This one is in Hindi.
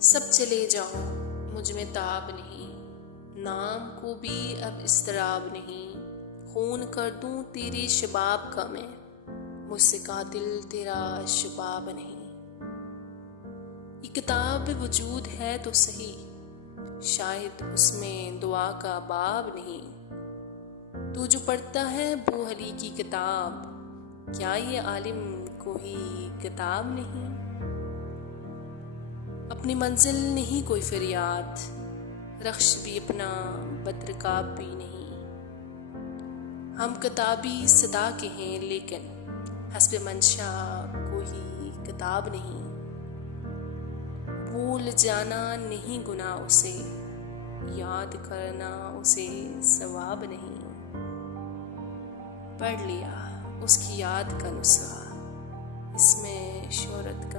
सब चले जाओ मुझ में ताब नहीं, नाम को भी अब इस्तराब नहीं। खून कर दूं तेरे शबाब का मैं, मुझसे कातिल तेरा शबाब नहीं। ये किताब वजूद है तो सही, शायद उसमें दुआ का बाब नहीं। तू जो पढ़ता है बू अली की किताब, क्या ये आलिम कोई किताब नहीं। अपनी मंजिल नहीं कोई फरियाद, रख्श भी अपना बदरकाब भी नहीं। हम किताबी सदा के हैं लेकिन हस्ब मंशा कोई किताब नहीं। भूल जाना नहीं गुनाह उसे, याद करना उसे सवाब नहीं। पढ़ लिया उसकी याद का नुस्खा, इसमें शोहरत का